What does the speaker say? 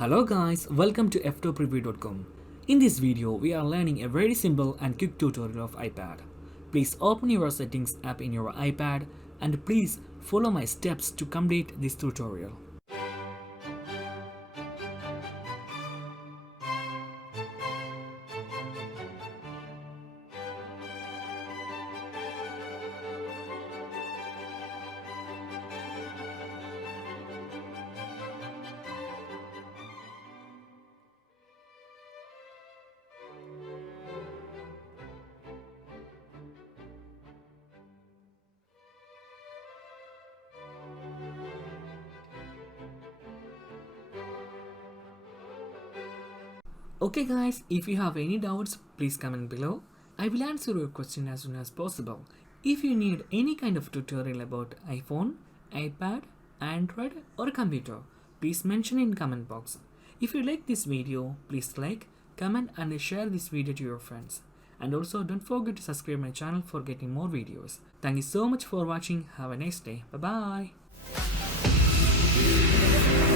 Hello guys, welcome to Ftopreview.com. In this video, we are learning a very simple and quick tutorial of iPad. Please open your settings app in your iPad and please follow my steps to complete this tutorial. Okay guys, if you have any doubts, please comment below. I will answer your question as soon as possible. If you need any kind of tutorial about iPhone, iPad, Android or computer, please mention in comment box. If you like this video, please like, comment and share this video to your friends. And also don't forget to subscribe my channel for getting more videos. Thank you so much for watching. Have a nice day. Bye bye.